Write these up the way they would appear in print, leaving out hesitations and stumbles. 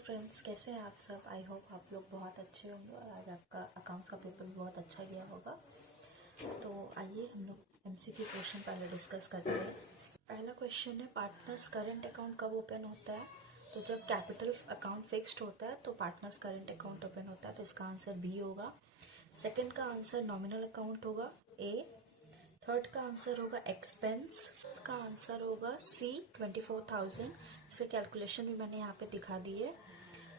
Friends, कैसे हैं आप सब। आई होप आप लोग बहुत अच्छे होंगे और आज आपका अकाउंट्स का पेपर भी बहुत अच्छा गया होगा। तो आइए हम लोग एमसीक्यू क्वेश्चन पहले डिस्कस करते हैं। पहला क्वेश्चन है, पार्टनर्स करंट अकाउंट कब ओपन होता है। तो जब कैपिटल अकाउंट फिक्स्ड होता है तो पार्टनर्स करंट अकाउंट ओपन होता है, तो इसका आंसर बी होगा। सेकेंड का आंसर नॉमिनल अकाउंट होगा, ए। थर्ड का आंसर होगा एक्सपेंस, का आंसर होगा सी 24,000। इसका कैलकुलेशन भी मैंने यहाँ पे दिखा दी है।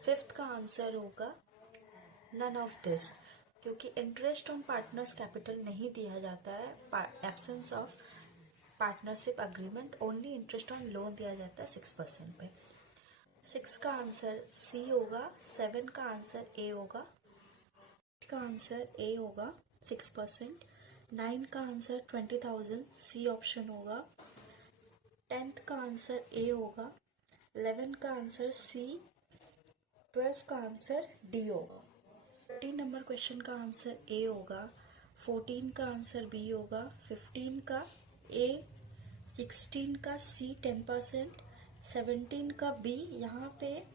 फिफ्थ का आंसर होगा नन ऑफ दिस, क्योंकि इंटरेस्ट ऑन पार्टनर्स कैपिटल नहीं दिया जाता है। Absence of partnership agreement, only interest on loan दिया जाता है 6% पे। 6 का आंसर सी होगा। 7 का आंसर ए होगा। 8 का आंसर ए होगा 6%। 9 का आंसर 20,000 सी ऑप्शन होगा। 10th का आंसर ए होगा। 11 का आंसर सी। 12 का आंसर डी होगा। 13 नंबर क्वेश्चन का आंसर ए होगा। 14 का आंसर बी होगा। 15 का ए। 16 का सी 10%। 17 का बी। यहाँ पे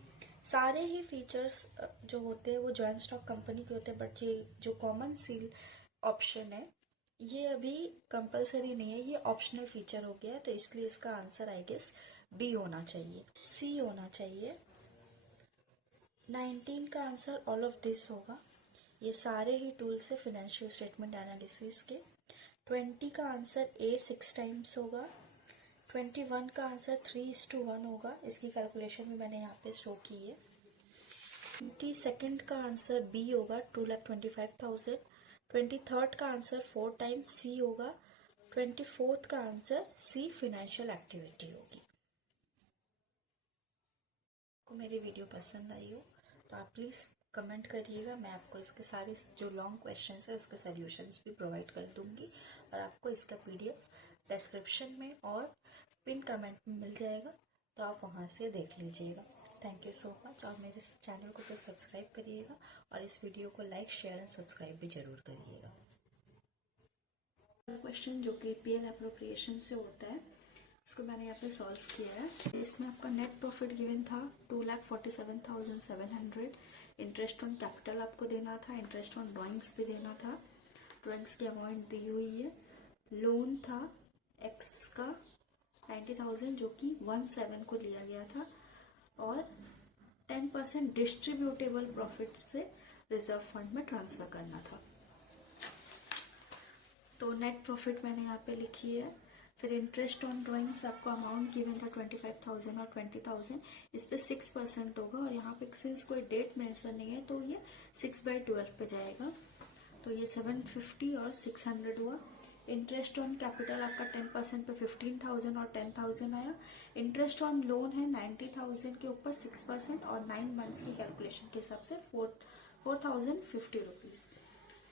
सारे ही फीचर्स जो होते हैं वो जॉइंट स्टॉक कंपनी के होते हैं, बट ये जो कॉमन सील ऑप्शन है ये अभी कंपलसरी नहीं है, ये ऑप्शनल फीचर हो गया है, तो इसलिए इसका आंसर आई गेस बी होना चाहिए, सी होना चाहिए। 19 का आंसर ऑल ऑफ दिस होगा। ये सारे ही टूल्स है फाइनेंशियल स्टेटमेंट एनालिसिस के। 20 का आंसर ए 6 टाइम्स होगा। 21 का आंसर 3:1 होगा, इसकी कैलकुलेशन भी मैंने यहाँ पे शो की है। 22nd का आंसर बी होगा 2,25,000। 23rd का आंसर 4 टाइम्स सी होगा। 24th का आंसर सी फाइनेंशियल एक्टिविटी होगी। आपको मेरी वीडियो पसंद आई हो तो आप प्लीज़ कमेंट करिएगा, मैं आपको इसके सारे जो लॉन्ग क्वेश्चंस है उसके सॉल्यूशंस भी प्रोवाइड कर दूंगी, और आपको इसका पीडीएफ डिस्क्रिप्शन में और पिन कमेंट में मिल जाएगा, तो आप वहाँ से देख लीजिएगा। थैंक यू सो मच, और मेरे चैनल को प्लीज़ सब्सक्राइब करिएगा और इस वीडियो को लाइक शेयर एंड सब्सक्राइब भी जरूर करिएगा। क्वेश्चन जो कि पीएल एप्रोप्रिएशन से होता है, इसको मैंने यहाँ पे सॉल्व किया है। इसमें आपका नेट प्रॉफिट गिवन था 2,47,700। इंटरेस्ट ऑन कैपिटल आपको देना था, इंटरेस्ट ऑन ड्राइंग्स भी देना था, ड्राइंग्स की अमाउंट दी हुई है। लोन था एक्स का 90,000 जो कि 17 को लिया गया था, और 10% डिस्ट्रीब्यूटेबल प्रॉफिट से रिजर्व फंड में ट्रांसफर करना था। तो नेट प्रॉफिट मैंने यहाँ पे लिखी है। फिर इंटरेस्ट ऑन ड्राइंग्स आपको अमाउंट गिवन था 25,000 और 20,000, इस पे 6% होगा, और यहाँ पे सिंस कोई डेट मेंशन नहीं है तो ये 6/12 पे जाएगा, तो ये 750 और 600 हुआ। इंटरेस्ट ऑन कैपिटल आपका 10% पे 15,000 और 10,000 आया। इंटरेस्ट ऑन लोन है 90,000 के ऊपर 6% और 9 मंथ्स की कैलकुलेशन के हिसाब से 4,050 रुपीज़।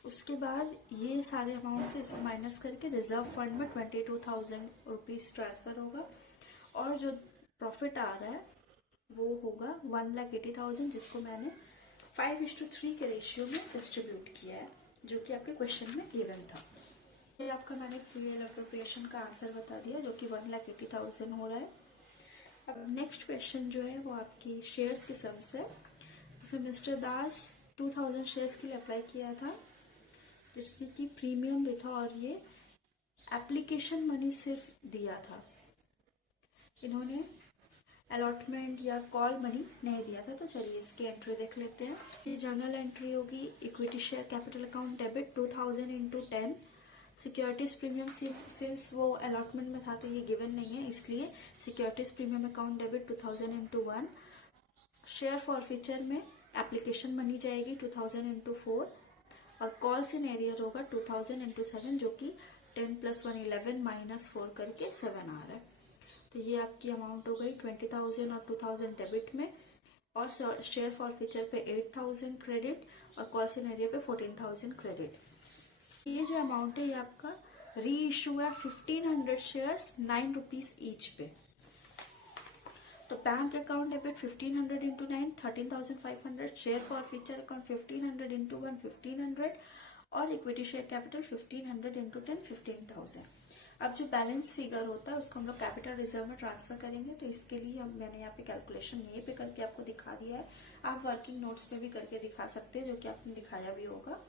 उसके बाद ये सारे अमाउंट से इसको माइनस करके रिजर्व फंड में 22,000 रुपीज़ ट्रांसफ़र होगा, और जो प्रॉफिट आ रहा है वो होगा 1,80,000, जिसको मैंने 5:3 के रेशियो में डिस्ट्रीब्यूट किया है, जो कि आपके क्वेश्चन में गिवन था। ये आपका मैंने पीएल एप्रोप्रिएशन का आंसर बता दिया, जो कि 1,80,000 हो रहा है। अब नेक्स्ट क्वेश्चन जो है वो आपकी शेयर्स की सम्स है। इसमें मिस्टर दास 2,000 शेयर्स के लिए अप्लाई किया था, जिसमें कि प्रीमियम भी था, और ये एप्लीकेशन मनी सिर्फ दिया था, इन्होंने अलॉटमेंट या कॉल मनी नहीं दिया था। तो चलिए इसकी एंट्री देख लेते हैं। ये जर्नल एंट्री होगी, equity share capital account debit 2,000 × 10। Securities premium since वो अलॉटमेंट में था तो ये गिवन नहीं है, इसलिए securities premium account debit 2,000 × 1। Share forfeiture में एप्लीकेशन मनी जाएगी 2,000 × 4, और कॉल सिनेरियर होगा 2,000 × 7, जो कि 10 + 1 11 - 4 करके 7 आ रहा है। तो ये आपकी अमाउंट हो गई 20,000 और 2,000 डेबिट में, और शेयर फॉरफीचर पे 8,000 क्रेडिट और कॉल सिनेरियो पे 14,000 क्रेडिट। ये जो अमाउंट है ये आपका री इशू है 1,500 शेयर्स 9 रुपीज ईच पे। तो bank account debit 1,500 × 9 13,500, share for feature account 1,500 × 1 1,500, और इक्विटी शेयर कैपिटल 1,500 × 10 15,000। अब जो बैलेंस फिगर होता है उसको हम लोग कैपिटल रिजर्व में ट्रांसफर करेंगे, तो इसके लिए मैंने यहाँ पे कैलकुलेशन यहीं पे करके आपको दिखा दिया है। आप वर्किंग नोट्स में भी करके दिखा सकते हैं, जो कि आपने दिखाया भी होगा।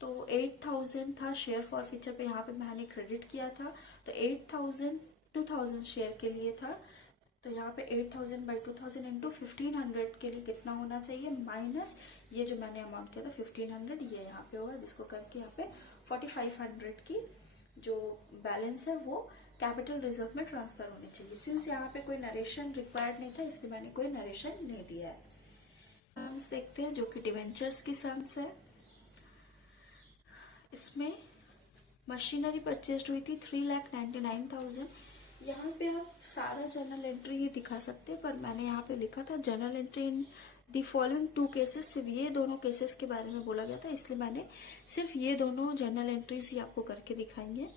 तो 8000 था शेयर फॉर फ्यूचर पे, यहाँ पे मैंने क्रेडिट किया था, तो 8000 2000 शेयर के लिए था। तो यहाँ पे 8000 बाई 2000 इंटू 1500 के लिए कितना होना चाहिए, माइनस ये जो मैंने अमाउंट किया था 1500, ये यहाँ पे होगा, जिसको करके यहाँ पे 4500 की जो बैलेंस है वो कैपिटल रिजर्व में ट्रांसफर होनी चाहिए। सिंस यहाँ पे कोई नरेशन रिक्वायर्ड नहीं था, इसलिए मैंने कोई नरेशन नहीं दिया है। सम्स देखते हैं, जो कि डिवेंचर्स की सम्स है। इसमें मशीनरी परचेज हुई थी 3,99,000। यहाँ पे आप सारा जर्नल एंट्री ही दिखा सकते हैं, पर मैंने यहाँ पे लिखा था journal entry in the following 2 cases, सिर्फ ये दोनों केसेस के बारे में बोला गया था, इसलिए मैंने सिर्फ ये दोनों जर्नल एंट्रीज ही आपको करके दिखाएंगे।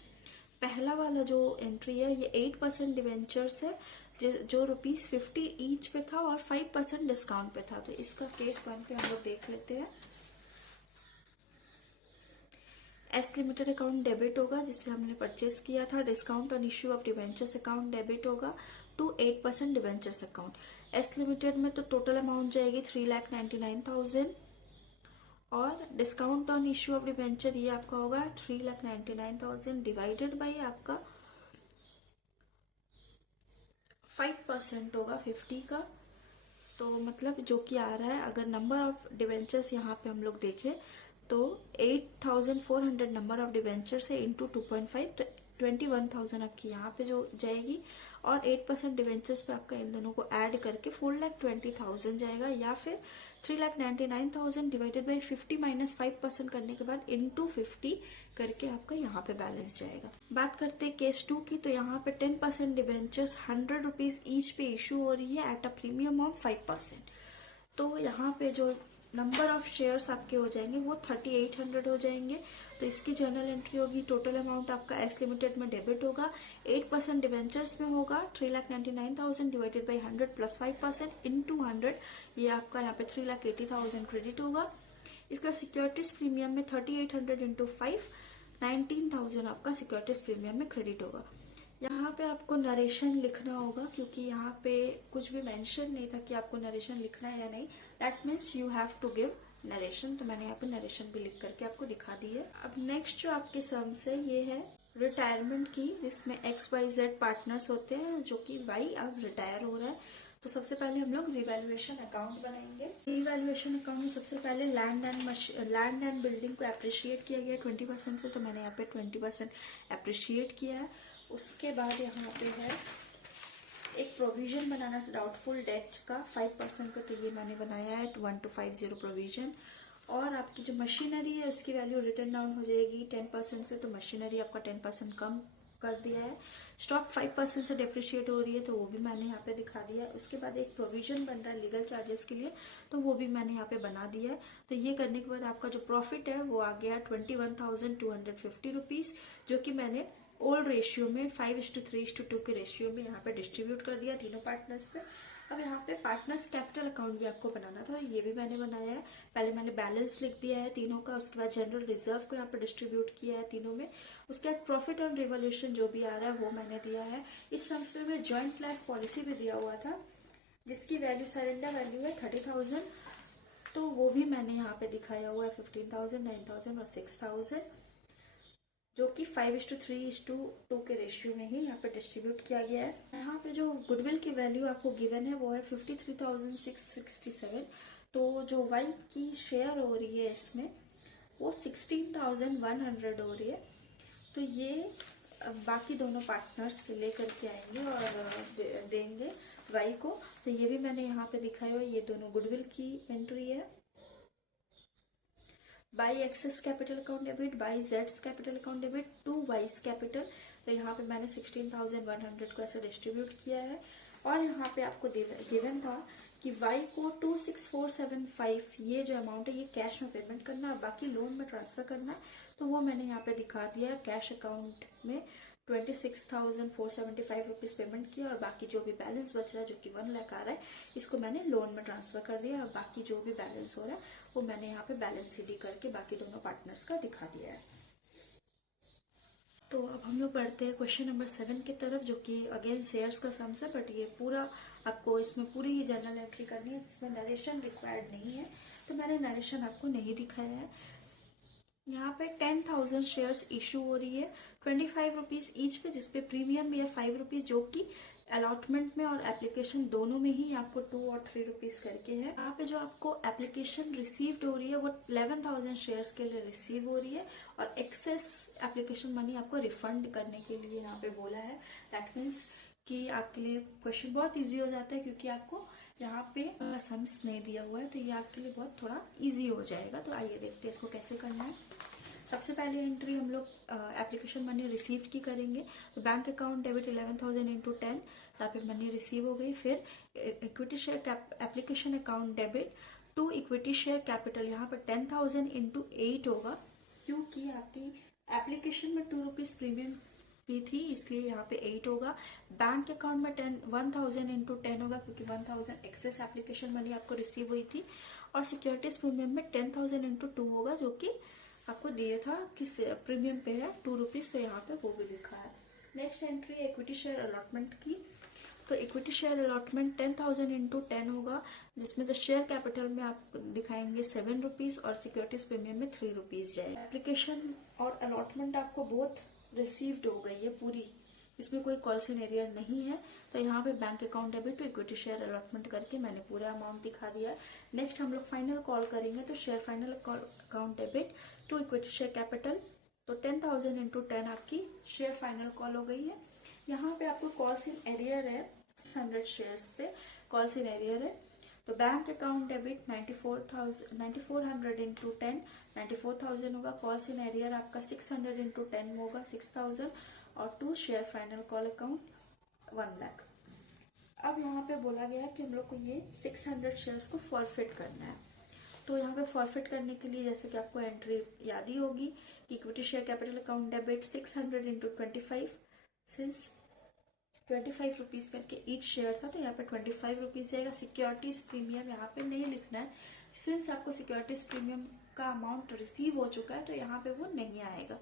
पहला वाला जो एंट्री है ये 8% डिवेंचर्स है, जो ₹50 ईच पे था और 5% डिस्काउंट पे था। तो इसका केस 1 पे हम लोग देख लेते हैं। एस लिमिटेड अकाउंट डेबिट होगा, जिससे हमने परचेस किया था। Discount on issue of debentures account debit होगा to 8% debentures account. S limited में तो टोटल अमाउंट जाएगी 3,99,000 और discount on issue of debenture ये आपका होगा 3,99,000 डिवाइडेड बाई आपका 5% होगा 50 का। तो मतलब जो कि आ रहा है, अगर नंबर ऑफ डिवेंचर्स यहाँ पे हम लोग देखें तो 8,400 नंबर ऑफ डिवेंचर्स है इंटू 2.5, तो 21,000 आपकी यहाँ पे जो जाएगी, और 8% डिवेंचर्स पे आपका इन दोनों को ऐड करके 4,20,000 जाएगा, या फिर 3,99,000 डिवाइडेड बाई 50 माइनस 5% करने के बाद इंटू 50 करके आपका यहाँ पे बैलेंस जाएगा। बात करते हैं केस 2 की, तो यहाँ पे 10% डिवेंचर्स ₹100 ईच पे इशू हो रही है एट अ प्रीमियम ऑफ 5%। तो यहाँ पे जो नंबर ऑफ शेयर्स आपके हो जाएंगे वो 3800 हो जाएंगे। तो इसकी जर्नल एंट्री होगी, टोटल अमाउंट आपका एस लिमिटेड में डेबिट होगा, 8% डिवेंचर्स में होगा 3,99,000 डिवाइडेड बाई 100 प्लस 5% इंटू 100, ये आपका यहाँ पे 3,80,000 क्रेडिट होगा। इसका सिक्योरिटीज प्रीमियम में 3800 इंटू 5 19,000 आपका सिक्योरिटीज प्रीमियम में क्रेडिट होगा। यहाँ पे आपको नरेशन लिखना होगा, क्योंकि यहाँ पे कुछ भी मेंशन नहीं था कि आपको नरेशन लिखना है या नहीं। That means you have to give narration, तो मैंने यहाँ पे नरेशन भी लिख करके आपको दिखा दी है। अब नेक्स्ट जो आपके सम्स है ये है रिटायरमेंट की, जिसमें XYZ पार्टनर्स होते हैं, जो कि Y अब रिटायर हो रहा है। तो सबसे पहले हम लोग रिवैल्यूएशन अकाउंट बनाएंगे। रिवैल्यूएशन अकाउंट में सबसे पहले लैंड एंड बिल्डिंग को अप्रिशिएट किया गया 20% से, तो मैंने यहाँ पे 20% अप्रिशिएट किया है। उसके बाद यहाँ पे है एक प्रोविजन बनाना डाउटफुल डेट का 5% का, तो ये मैंने बनाया है 1250 प्रोविजन। और आपकी जो मशीनरी है उसकी वैल्यू रिटर्न डाउन हो जाएगी 10% से, तो मशीनरी आपका 10% कम कर दिया है। स्टॉक 5% से डिप्रिशिएट हो रही है, तो वो भी मैंने यहाँ पे दिखा दिया है। उसके बाद एक प्रोविजन बन रहा है लीगल चार्जेस के लिए, तो वो भी मैंने यहाँ पे बना दिया है। तो ये करने के बाद आपका जो प्रॉफिट है वो आ गया 21,250 रुपीज, जो कि मैंने ओल्ड रेशियो में 5:3:2 के रेशियो में यहाँ पे डिस्ट्रीब्यूट कर दिया तीनों पार्टनर्स पे। अब यहाँ पे पार्टनर्स कैपिटल अकाउंट भी आपको बनाना था, ये भी मैंने बनाया है। पहले मैंने बैलेंस लिख दिया है तीनों का, उसके बाद जनरल रिजर्व को यहाँ पे डिस्ट्रीब्यूट किया है तीनों में। उसके बाद प्रॉफिट ऑन रिवोल्यूशन जो भी आ रहा है वो मैंने दिया है। इस सम्स में जॉइंट लाइफ पॉलिसी भी दिया हुआ था, जिसकी वैल्यू सरेंडर वैल्यू है 30,000, तो वो भी मैंने यहाँ पे दिखाया हुआ है 15,000, 9,000 और 6,000, जो कि 5:3:2 के रेशियो में ही यहाँ पे डिस्ट्रीब्यूट किया गया है। यहाँ पे जो गुडविल की वैल्यू आपको गिवन है वो है 53,667। तो जो वाई की शेयर हो रही है इसमें वो 16,100 हो रही है। तो ये बाकी दोनों पार्टनर्स लेकर के आएंगे और देंगे वाई को। तो ये भी मैंने यहाँ पे दिखाया हुआ है, ये दोनों गुडविल की एंट्री है। By X's capital account debit, by जेड्स capital account debit to Y's capital. तो यहाँ पे मैंने 16,100 को ऐसे डिस्ट्रीब्यूट किया है। और यहाँ पे आपको गिवन था कि वाई को 26,475 ये जो अमाउंट है ये कैश में पेमेंट करना है, बाकी लोन में ट्रांसफर करना है। तो वो मैंने यहाँ पे दिखा दिया। कैश अकाउंट में 26,475 रुपीज पेमेंट किया, और बाकी जो भी बैलेंस बच रहा है जो कि 1 लाख आ रहा है, इसको मैंने लोन में ट्रांसफर कर दिया। और बाकी जो भी बैलेंस हो रहा है वो मैंने यहाँ पे बैलेंस सीडी करके बाकी दोनों पार्टनर्स का दिखा दिया है। तो अब हम लोग बढ़ते हैं क्वेश्चन नंबर 7 की तरफ, जो कि अगेन शेयर्स का सम्स है, बट ये पूरा आपको इसमें पूरी ही जर्नल एंट्री करनी है जिसमें नरेशन रिक्वायर्ड नहीं है, तो मैंने नरेशन आपको नहीं दिखाया है। यहाँ पे 10,000 शेयर्स इशू हो रही है 25 रुपीज ईच पे, जिसपे प्रीमियम भी है 5 रुपीज, जो कि अलॉटमेंट में और एप्लीकेशन दोनों में ही आपको 2 और 3 रुपीज करके है। यहाँ पे जो आपको एप्लीकेशन रिसीव्ड हो रही है वो 11,000 शेयर्स के लिए रिसीव हो रही है, और एक्सेस एप्लीकेशन मनी आपको रिफंड करने के लिए यहाँ पे बोला है। दैट मीन्स कि आपके लिए क्वेश्चन बहुत इजी हो जाता है, क्योंकि आपको यहाँ पे सम्स नहीं दिया हुआ है, तो ये आपके लिए बहुत थोड़ा इजी हो जाएगा। तो आइए देखते हैं इसको कैसे करना है। सबसे पहले एंट्री हम लोग एप्लीकेशन मनी रिसीव की करेंगे, तो बैंक अकाउंट डेबिट 11,000 इंटू 10, यहाँ पे मनी रिसीव हो गई। फिर equity share application account debit to equity share capital, यहाँ पर 10,000 इंटू 8 होगा, क्योंकि आपकी एप्लीकेशन में 2 रुपीज प्रीमियम भी थी, इसलिए यहाँ पे 8 होगा। बैंक अकाउंट में 1,000 इंटू 10 होगा, क्योंकि 1,000 एक्सेस एप्लीकेशन मनी आपको रिसीव हुई थी। और सिक्योरिटीज प्रीमियम में 10,000 इंटू 2 होगा, जो कि आपको दिया था किस प्रीमियम पे है 2 रुपीज, तो यहाँ पे वो भी लिखा है। Next entry equity share allotment की, तो इक्विटी शेयर अलॉटमेंट 10,000 इंटू 10 होगा, जिसमें तो शेयर कैपिटल में आप दिखाएंगे 7 रुपीज और सिक्योरिटीज प्रीमियम में 3 रुपीज जाएगा। एप्लीकेशन और अलॉटमेंट आपको बोथ रिसीव्ड हो गई है पूरी, इसमें कोई कॉल सिनेरियर नहीं है। तो यहाँ पे bank account debit to equity share allotment करके मैंने पूरा अमाउंट दिखा दिया है। नेक्स्ट हम लोग फाइनल कॉल करेंगे, तो share final account debit to equity share capital, तो 10,000 इंटू 10 आपकी शेयर फाइनल कॉल हो गई है। यहाँ पे आपको कॉल्स इन एरियर है 600 शेयर्स पे कॉल्स इन एरियर है। तो बैंक अकाउंट डेबिट 9400 इंटू 10 94,000 होगा। कॉल्स इन एरियर आपका 600 इंटू 10 होगा 6,000, और to share final call account 1 lakh. अब यहाँ पे बोला गया है कि हम लोग को ये 600 शेयर्स को फॉरफिट करना है। तो यहाँ पे फॉरफिट करने के लिए जैसे कि आपको एंट्री याद ही होगी कि equity share capital account debit 600 into 25, since 25 rupees करके ईच शेयर था, तो यहाँ पे 25 रुपीज जाएगा। सिक्योरिटीज प्रीमियम यहाँ पे नहीं लिखना है, सिंस आपको सिक्योरिटीज प्रीमियम का अमाउंट रिसीव हो चुका है, तो यहाँ पे वो नहीं आएगा।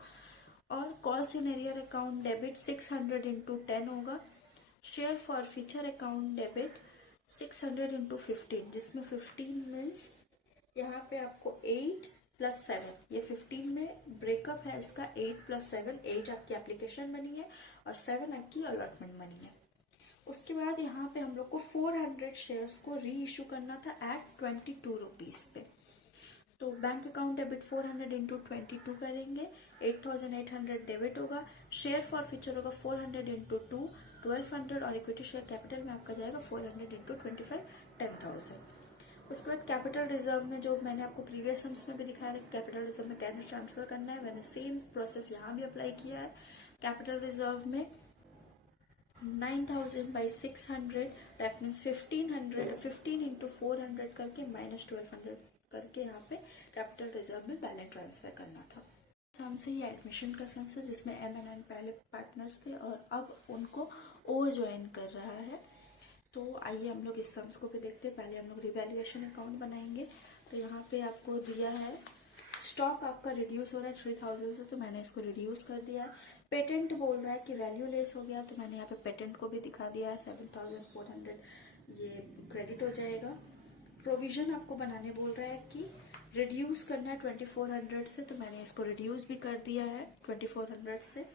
और calls in arrear account debit 600 into 10 होगा। Share for future account debit 600 into 15, जिसमें 15 मीन्स यहाँ पे आपको 8 प्लस 7, ये 15 में ब्रेकअप है इसका 8 प्लस 7, 8 आपकी एप्लीकेशन मनी है और 7 आपकी अलॉटमेंट मनी है। उसके बाद यहाँ पे हम लोग को 400 शेयर्स को री इशू करना था एट 22 रुपीज पे। तो बैंक अकाउंट डेबिट 400 इंटू 22 करेंगे, 8,800 डेबिट होगा। शेयर फॉर फ्यूचर होगा 400 इंटू 2 1200, और इक्विटी शेयर कैपिटल में आपका जाएगा 400 इंटू 25 10,000। उसके बाद कैपिटल रिजर्व में जो मैंने आपको प्रीवियस सम्स में भी दिखाया था, कैपिटल रिजर्व में कैश ट्रांसफर करना है, मैंने सेम प्रोसेस यहाँ भी अप्लाई किया है। कैपिटल रिजर्व में 9,000 बाई 600, दैट मीन्स 15 इंटू 400 करके माइनस 1200 करके यहाँ पे कैपिटल रिजर्व में बैलेंस ट्रांसफर करना था। हमसे ये एडमिशन का सम्स है, जिसमें M&N पहले पार्टनर्स थे और अब उनको O ज्वाइन कर रहा है। तो आइए हम लोग इस सम्स को भी देखते हैं। पहले हम लोग रिवैल्यूएशन अकाउंट बनाएंगे, तो यहाँ पे आपको दिया है स्टॉक आपका रिड्यूस हो रहा है 3,000 से, तो मैंने इसको रिड्यूस कर दिया है। पेटेंट बोल रहा है कि वैल्यू लेस हो गया, तो मैंने यहाँ पे पेटेंट को भी दिखा दिया है 7,400 ये क्रेडिट हो जाएगा। प्रोविजन आपको बनाने बोल रहा है कि रिड्यूस करना है 2,400 से, तो मैंने इसको रिड्यूस भी कर दिया है 2,400 से।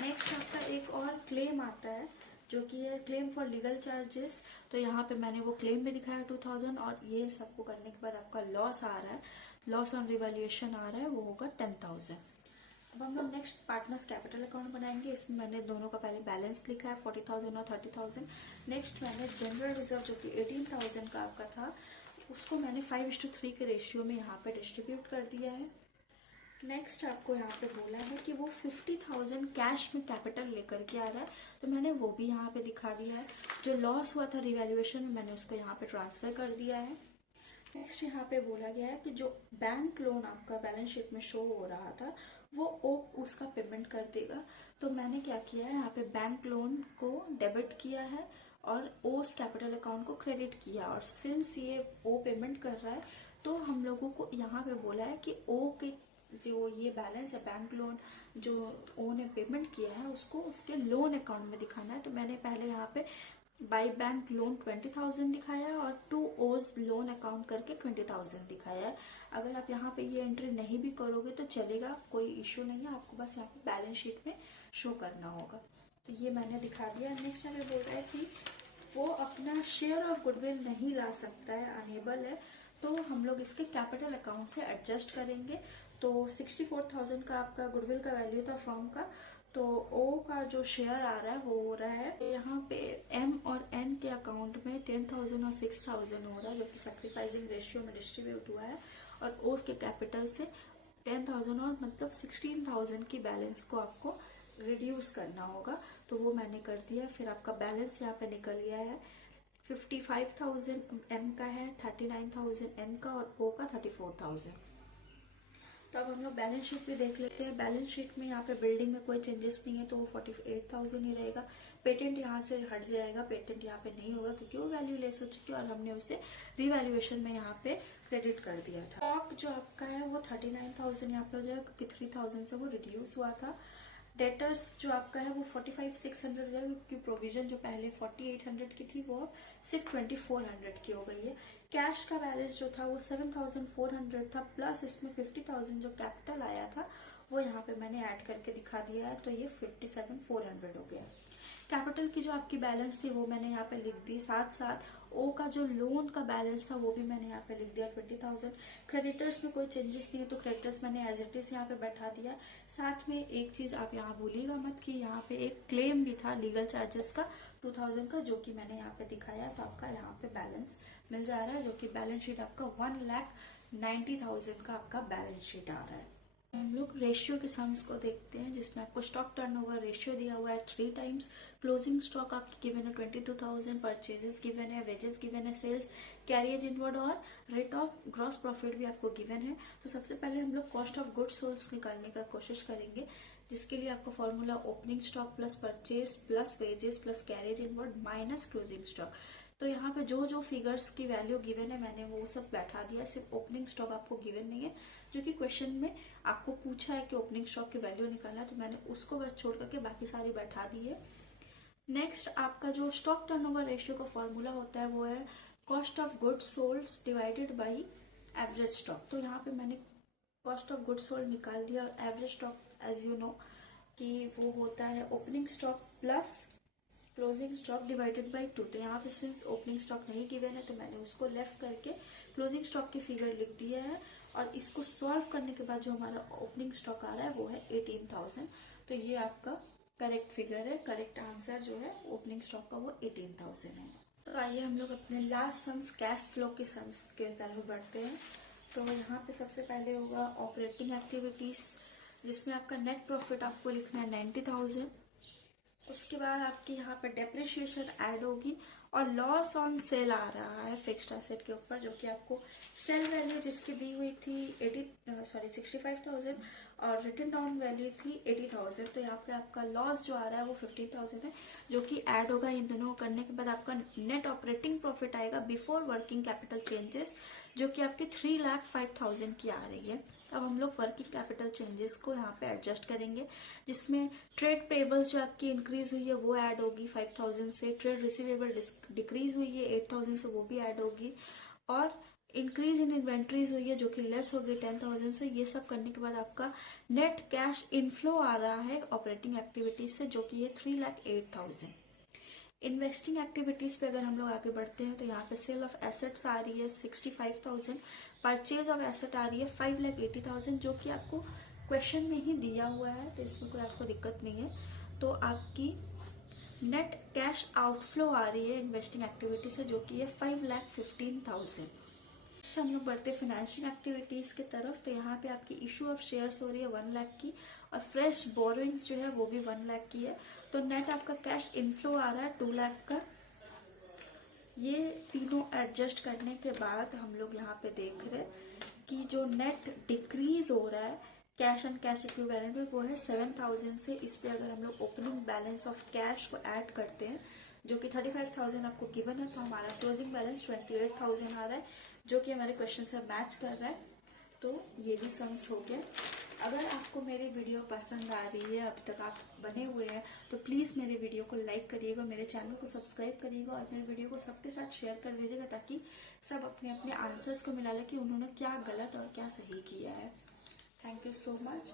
नेक्स्ट आपका एक और क्लेम आता है जो कि है क्लेम फॉर लीगल चार्जेस, तो यहाँ पे मैंने वो क्लेम में दिखाया 2,000, और ये सबको करने के बाद आपका लॉस आ रहा है, लॉस ऑन रिवैल्यूएशन आ रहा है, वो होगा 10,000। अब हम लोग नेक्स्ट पार्टनर्स कैपिटल अकाउंट बनाएंगे। इसमें मैंने दोनों का पहले बैलेंस लिखा है 40,000 और 30,000। नेक्स्ट मैंने जनरल रिजर्व जो कि 18,000 का आपका था, उसको मैंने 5:3 के रेशियो में यहाँ पे डिस्ट्रीब्यूट कर दिया है। नेक्स्ट आपको यहाँ पे बोला है कि वो 50,000 कैश में कैपिटल लेकर के आ रहा है, तो मैंने वो भी यहाँ पे दिखा दिया है। जो लॉस हुआ था रिवैल्यूएशन में, मैंने उसको यहाँ पे ट्रांसफर कर दिया है। नेक्स्ट यहाँ पे बोला गया है कि जो बैंक लोन आपका बैलेंस शीट में शो हो रहा था, वो उसका पेमेंट कर देगा। तो मैंने क्या किया है, यहाँ पे बैंक लोन को डेबिट किया है और ओस कैपिटल अकाउंट को क्रेडिट किया, और सिंस ये ओ पेमेंट कर रहा है, तो हम लोगों को यहाँ पे बोला है कि ओ के जो ये बैलेंस है बैंक लोन जो ओ ने पेमेंट किया है उसको उसके लोन अकाउंट में दिखाना है। तो मैंने पहले यहाँ पे बाई बैंक लोन 20,000 दिखाया है और टू ओज लोन अकाउंट करके 20,000 दिखाया है। अगर आप यहाँ पे ये एंट्री नहीं भी करोगे तो चलेगा, कोई इश्यू नहीं है, आपको बस यहाँ पे बैलेंस शीट में शो करना होगा। तो ये मैंने दिखा दिया। नेक्स्ट हमें बोल रहा है कि वो अपना शेयर ऑफ गुडविल नहीं ला सकता है, अनेबल है, तो हम लोग इसके कैपिटल अकाउंट से एडजस्ट करेंगे। तो 64,000 का आपका गुडविल का वैल्यू था फर्म का, तो ओ का जो शेयर आ रहा है वो हो रहा है यहाँ पे एम और एन के अकाउंट में 10,000 और 6,000 हो रहा है, जो कि सैक्रिफाइसिंग रेशियो में डिस्ट्रीब्यूट हुआ है। और ओ के कैपिटल से 10,000 और मतलब 16,000 की बैलेंस को आपको रिड्यूस करना होगा। तो वो मैंने कर दिया। फिर आपका बैलेंस यहाँ पे निकल गया है 55,000 एम का है, 39,000 एन का और ओ का 34,000। तो अब हम लोग बैलेंस शीट भी देख लेते हैं। बैलेंस शीट में यहाँ पे बिल्डिंग में कोई चेंजेस नहीं है तो वो 48,000 ही रहेगा। पेटेंट यहाँ से हट जाएगा, पेटेंट यहाँ पे नहीं होगा क्योंकि वो वैल्यू लेस हो चुकी है और हमने उसे रिवैल्यूएशन में यहाँ पे क्रेडिट कर दिया था। स्टॉक जो आपका है वो 39,000 यहाँ पे हो जाएगा क्योंकि 3,000 से वो रिड्यूस हुआ था। डेटर्स जो आपका है वो 45,600 हो जाएगा क्योंकि प्रोविजन जो पहले 4,800 की थी वो अब सिर्फ 2,400 की हो गई है। कैश का बैलेंस जो था वो 7,400 था, प्लस इसमें 50,000 जो कैपिटल आया था वो यहाँ पे मैंने ऐड करके दिखा दिया है, तो ये 57,400 हो गया। कैपिटल की जो आपकी बैलेंस थी वो मैंने यहाँ पे लिख दी। साथ साथ ओ का जो लोन का बैलेंस था वो भी मैंने यहाँ पे लिख दिया 20,000। क्रेडिटर्स में कोई चेंजेस नहीं है तो क्रेडिटर्स मैंने एज इट इज यहाँ पे बैठा दिया। साथ में एक चीज आप यहाँ भूलिएगा मत कि यहाँ पे एक क्लेम भी था लीगल चार्जेस का 2,000 का, जो कि मैंने यहाँ पे दिखाया। तो आपका यहाँ पे बैलेंस मिल जा रहा है, जो कि बैलेंस शीट आपका 1,90,000 का आपका बैलेंस शीट आ रहा है। हम लोग रेशियो के सम्स को देखते हैं, जिसमें आपको स्टॉक टर्नओवर रेशियो दिया हुआ है 3 टाइम्स। क्लोजिंग स्टॉक आपकी गिवन है 22,000, परचेजेस गिवन है, वेजेस गिवन है, सेल्स, कैरियज इनवर्ड और रेट ऑफ ग्रॉस प्रॉफिट भी आपको गिवन है। तो सबसे पहले हम लोग कॉस्ट ऑफ गुड्स सोल्स निकालने का कोशिश करेंगे, जिसके लिए आपको formula opening stock plus purchase plus wages plus carriage inward minus closing stock. तो यहाँ पे जो जो फिगर्स की वैल्यू गिवन है मैंने वो सब बैठा दिया। सिर्फ ओपनिंग स्टॉक आपको गिवन नहीं है, जो कि क्वेश्चन में आपको पूछा है कि ओपनिंग स्टॉक की वैल्यू निकालना है, तो मैंने उसको बस छोड़ करके बाकी सारी बैठा दी है। नेक्स्ट आपका जो स्टॉक टर्नओवर रेशियो का फॉर्मूला होता है वो है cost of goods sold divided by average stock. तो यहाँ पे मैंने कॉस्ट ऑफ गुड्स सोल्ड निकाल दिया और average stock as you know कि वो होता है opening stock plus closing stock divided by 2। तो यहाँ पे सिंस ओपनिंग स्टॉक नहीं गिवन है तो मैंने उसको लेफ्ट करके क्लोजिंग स्टॉक की फिगर लिख दिया है। और इसको सॉल्व करने के बाद जो हमारा ओपनिंग स्टॉक आ रहा है वो है 18,000। तो ये आपका करेक्ट फिगर है, करेक्ट आंसर जो है ओपनिंग स्टॉक का वो 18,000 है। तो आइए हम लोग अपने लास्ट सम्स कैश फ्लो के सम्स के तरफ बढ़ते हैं। तो यहाँ पे सबसे पहले होगा ऑपरेटिंग एक्टिविटीज, जिसमें आपका नेट प्रॉफिट आपको लिखना है 90,000। उसके बाद आपकी यहाँ पे डेप्रिशिएशन ऐड होगी और लॉस ऑन सेल आ रहा है फिक्स्ड एसेट के ऊपर, जो कि आपको सेल वैल्यू जिसकी दी हुई थी 65,000 और रिटन डाउन वैल्यू थी 80,000। तो यहाँ पे आपका लॉस जो आ रहा है वो 15,000 है, जो कि ऐड होगा। इन दोनों करने के बाद आपका नेट ऑपरेटिंग प्रॉफिट आएगा बिफोर वर्किंग कैपिटल चेंजेस, जो कि आपकी 3,05,000 की आ रही है। अब हम लोग वर्किंग कैपिटल चेंजेस को यहाँ पे एडजस्ट करेंगे, जिसमें ट्रेड पेबल्स जो आपकी इंक्रीज हुई है वो ऐड होगी 5,000 से, ट्रेड रिसीवेबल डिक्रीज हुई है 8,000 से, वो भी ऐड होगी, और इंक्रीज इन इन्वेंट्रीज हुई है जो कि लेस होगी 10,000 से। ये सब करने के बाद आपका नेट कैश इनफ्लो आ रहा है ऑपरेटिंग एक्टिविटीज से, जो कि ये 3,08,000। इन्वेस्टिंग एक्टिविटीज पे अगर हम लोग आगे बढ़ते हैं तो यहाँ पे सेल ऑफ एसेट्स आ रही है 65,000, परचेज ऑफ एसेट आ रही है 5,80,000, जो कि आपको क्वेश्चन में ही दिया हुआ है, तो इसमें कोई आपको दिक्कत नहीं है। तो आपकी नेट कैश आउटफ्लो आ रही है इन्वेस्टिंग एक्टिविटी से, जो कि है 5,15,000। हम लोग बढ़ते फाइनेंशियल एक्टिविटीज की तरफ। तो यहाँ पे आपकी इशू ऑफ शेयर्स हो रही है 1 लाख की और फ्रेश बोरोइंग्स जो है वो भी 1 लाख की है। तो नेट आपका कैश इनफ्लो आ रहा है 2 लाख का। ये तीनों एडजस्ट करने के बाद हम लोग यहाँ पे देख रहे हैं कि जो नेट डिक्रीज हो रहा है कैश एंड कैश इक्विवेलेंट में वो है 7,000 से। इस पे अगर हम लोग ओपनिंग बैलेंस ऑफ कैश को ऐड करते हैं, जो कि 35,000 आपको गिवन है, तो हमारा क्लोजिंग बैलेंस 28,000 आ रहा है, जो कि हमारे क्वेश्चन से मैच कर रहा है। तो ये भी सम्स हो गया। अगर आपको मेरी वीडियो पसंद आ रही है, अब तक आप बने हुए हैं, तो प्लीज़ मेरे वीडियो को लाइक करिएगा, मेरे चैनल को सब्सक्राइब करिएगा और मेरे वीडियो को सबके साथ शेयर कर दीजिएगा, ताकि सब अपने अपने आंसर्स को मिला ले कि उन्होंने क्या गलत और क्या सही किया है। Thank you so much.